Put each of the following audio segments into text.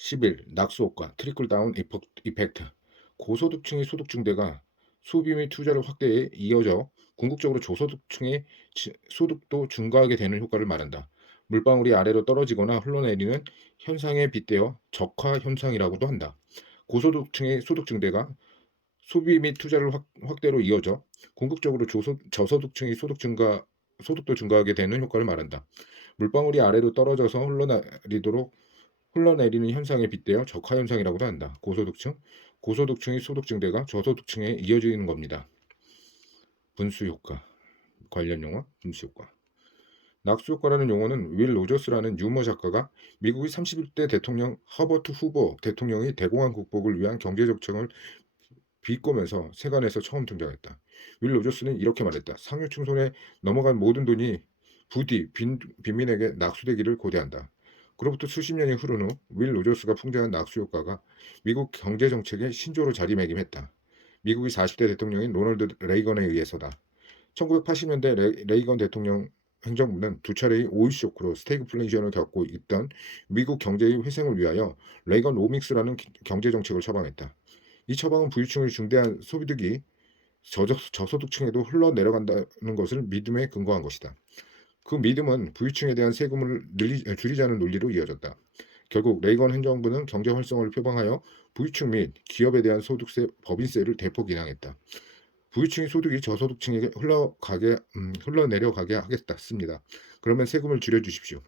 11. 낙수효과 트리클다운 이펙트. 고소득층의 소득 증대가 소비 및 투자를 확대해 이어져 궁극적으로 저소득층의 소득도 증가하게 되는 효과를 말한다. 물방울이 아래로 떨어지거나 흘러내리는 현상에 빗대어 적화 현상이라고도 한다. 고소득층의 소득 증대가 소비 및 투자를 확대로 이어져 궁극적으로 저소득층의 소득도 증가하게 되는 효과를 말한다. 물방울이 아래로 떨어져서 흘러내리는 현상에 빗대어 적화 현상이라고도 한다. 고소득층의 소득 증대가 저소득층에 이어지는 겁니다. 분수 효과 관련 용어 분수 효과. 낙수 효과라는 용어는 윌 로저스라는 유머 작가가 미국의 31대 대통령 허버트 후보 대통령의 대공황 극복을 위한 경제 정책을 비꼬면서 세간에서 처음 등장했다. 윌 로저스는 이렇게 말했다. 상류층 손에 넘어간 모든 돈이 부디 빈민에게 낙수되기를 고대한다. 그로부터 수십 년이 흐른 후 윌 로저스가 풍자한 낙수 효과가 미국 경제 정책의 신조로 자리매김했다. 미국의 40대 대통령인 로널드 레이건에 의해서다. 1980년대 레이건 대통령 행정부는 두 차례의 오일 쇼크로 스태그플레이션을 겪고 있던 미국 경제의 회생을 위하여 레이건 오믹스라는 경제 정책을 처방했다. 이 처방은 부유층의 중대한 소비득이 저소득층에도 흘러내려간다는 것을 믿음에 근거한 것이다. 그 믿음은 부유층에 대한 세금을 줄이자는 논리로 이어졌다. 결국 레이건 행정부는 경제 활성화를 표방하여 부유층 및 기업에 대한 소득세, 법인세를 대폭 인하했다. 부유층의 소득이 저소득층에게 흘러내려가게 하겠습니다. 그러면 세금을 줄여주십시오.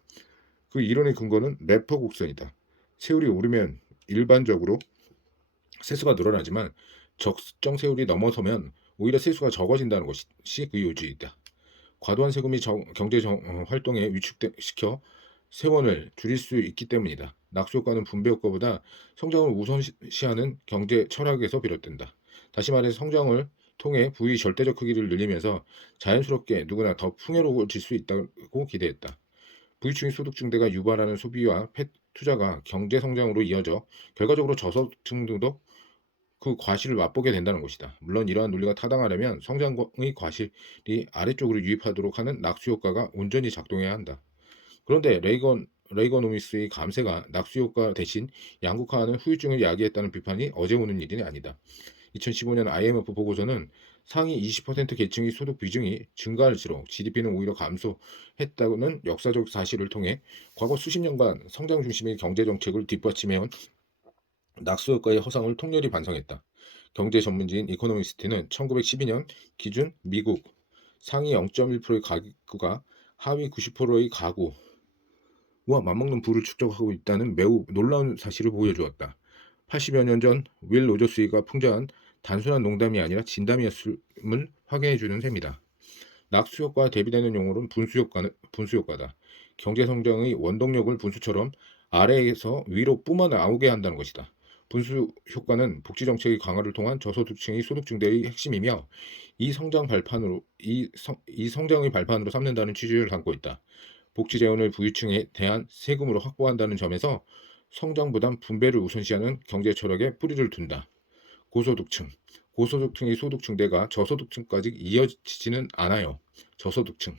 그 이론의 근거는 래퍼 곡선이다. 세율이 오르면 일반적으로 세수가 늘어나지만 적정 세율이 넘어서면 오히려 세수가 적어진다는 것이 그 요지이다. 과도한 세금이 활동에 위축시켜 세원을 줄일 수 있기 때문이다. 낙수 효과는 분배 효과보다 성장을 우선시하는 경제 철학에서 비롯된다. 다시 말해 성장을 통해 부의 절대적 크기를 늘리면서 자연스럽게 누구나 더 풍요로워질 수 있다고 기대했다. 부유층의 소득 증대가 유발하는 소비와 투자가 경제 성장으로 이어져 결과적으로 저소득층도 그 과실을 맛보게 된다는 것이다. 물론 이러한 논리가 타당하려면 성장의 과실이 아래쪽으로 유입하도록 하는 낙수 효과가 온전히 작동해야 한다. 그런데 레이거노미스의 감세가 낙수 효과 대신 양극화하는 후유증을 야기했다는 비판이 어제 오는 일이 아니다. 2015년 IMF 보고서는 상위 20% 계층의 소득 비중이 증가할수록 GDP는 오히려 감소했다는 역사적 사실을 통해 과거 수십 년간 성장 중심의 경제 정책을 뒷받침해온 낙수 효과의 허상을 통렬히 반성했다. 경제 전문지인 이코노미스트는 1912년 기준 미국 상위 0.1%의 가구가 하위 90%의 가구와 맞먹는 부를 축적하고 있다는 매우 놀라운 사실을 보여주었다. 80여 년 전 윌 로저스가 풍자한 단순한 농담이 아니라 진담이었음을 확인해주는 셈이다. 낙수 효과와 대비되는 용어로는 분수 효과다. 경제 성장의 원동력을 분수처럼 아래에서 위로 뿜어나오게 한다는 것이다. 분수 효과는 복지 정책의 강화를 통한 저소득층의 소득 증대의 핵심이며 이 성장의 발판으로 삼는다는 취지를 담고 있다. 복지 재원을 부유층에 대한 세금으로 확보한다는 점에서 성장보단 분배를 우선시하는 경제 철학에 뿌리를 둔다. 고소득층. 고소득층의 소득 증대가 저소득층까지 이어지지는 않아요. 저소득층.